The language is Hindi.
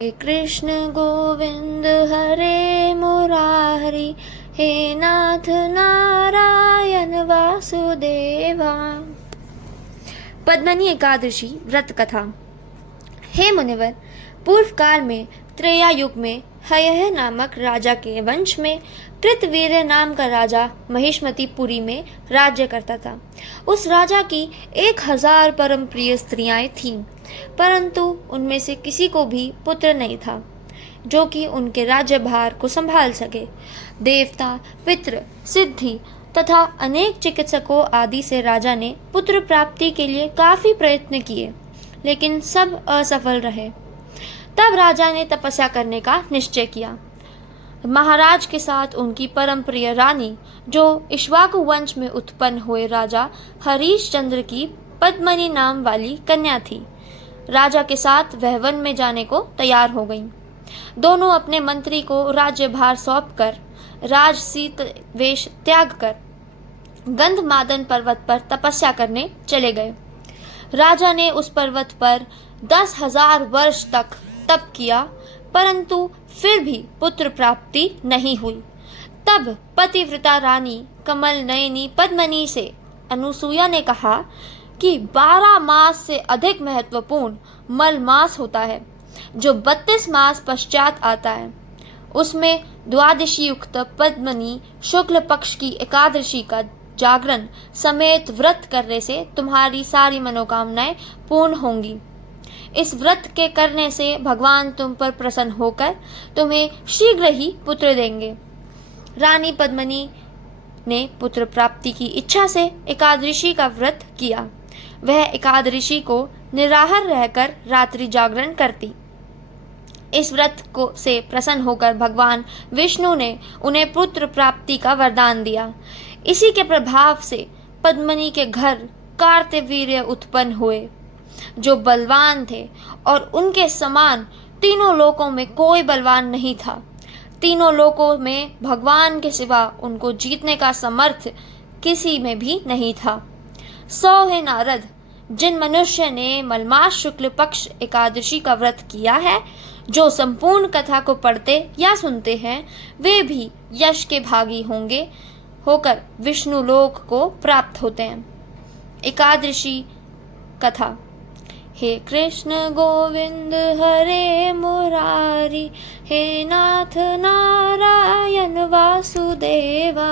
हे कृष्ण गोविंद हरे मुरारी, हे नाथ नारायण वासुदेवा। पद्मनी एकादशी व्रत कथा। हे मुनिवर, पूर्व काल में त्रेया युग में हयः नामक राजा के वंश में कृतवीर्य नाम का राजा महिष्मतीपुरी में राज्य करता था। उस राजा की 1000 परम प्रिय स्त्रियां थीं, परंतु उनमें से किसी को भी पुत्र नहीं था जो कि उनके राज्यभार को संभाल सके। देवता, पितृ, सिद्धि तथा अनेक चिकित्सकों आदि से राजा ने पुत्र प्राप्ति के लिए काफी प्रयत्न किए, लेकिन सब असफल रहे। तब राजा ने तपस्या करने का निश्चय किया। महाराज के साथ उनकी परम प्रिय रानी, जो इक्ष्वाकु वंश में उत्पन्न हुए राजा हरिश्चंद्र की पद्मनी नाम वाली कन्या थी, राजा के साथ वह वन में जाने को तैयार हो गईं। दोनों अपने मंत्री को राज्यभार सौंपकर राजसी वेश त्याग कर गंधमादन पर्वत पर तपस्या करने चले गए। राजा ने उस पर्वत पर 10,000 वर्ष तक तप किया, परंतु फिर भी पुत्र प्राप्ति नहीं हुई। तब पतिव्रता रानी कमल नयनी पद्मनी से अनुसुईया ने कहा कि 12 मास से अधिक महत्वपूर्ण मल मास होता है, जो 32 मास पश्चात आता है। उसमें द्वादशी युक्त पद्मनी शुक्ल पक्ष की एकादशी का जागरण समेत व्रत करने से तुम्हारी सारी मनोकामनाएं पूर्ण होंगी। इस व्रत के करने से भगवान तुम पर प्रसन्न होकर तुम्हें शीघ्र ही पुत्र देंगे। रानी पद्मनी ने पुत्र प्राप्ति की इच्छा से एकादशी का व्रत किया। वह एकादशी को निराहार रहकर रात्रि जागरण करती। इस व्रत को से प्रसन्न होकर भगवान विष्णु ने उन्हें पुत्र प्राप्ति का वरदान दिया। इसी के प्रभाव से पद्मनी के घर कार्तवीर्य उत्पन्न हुए, जो बलवान थे, और उनके समान तीनों लोकों में कोई बलवान नहीं था। तीनों लोकों में भगवान के सिवा उनको जीतने का समर्थ किसी में भी नहीं था। 100 है नारद, जिन मनुष्य ने मलमास शुक्ल पक्ष एकादशी का व्रत किया है, जो संपूर्ण कथा को पढ़ते या सुनते हैं, वे भी यश के भागी होकर विष्णु लोक को प्राप्त होते हैं। एकादशी कथा। हे कृष्ण गोविंद हरे मुरारी, हे नाथ नारायण वासुदेवा।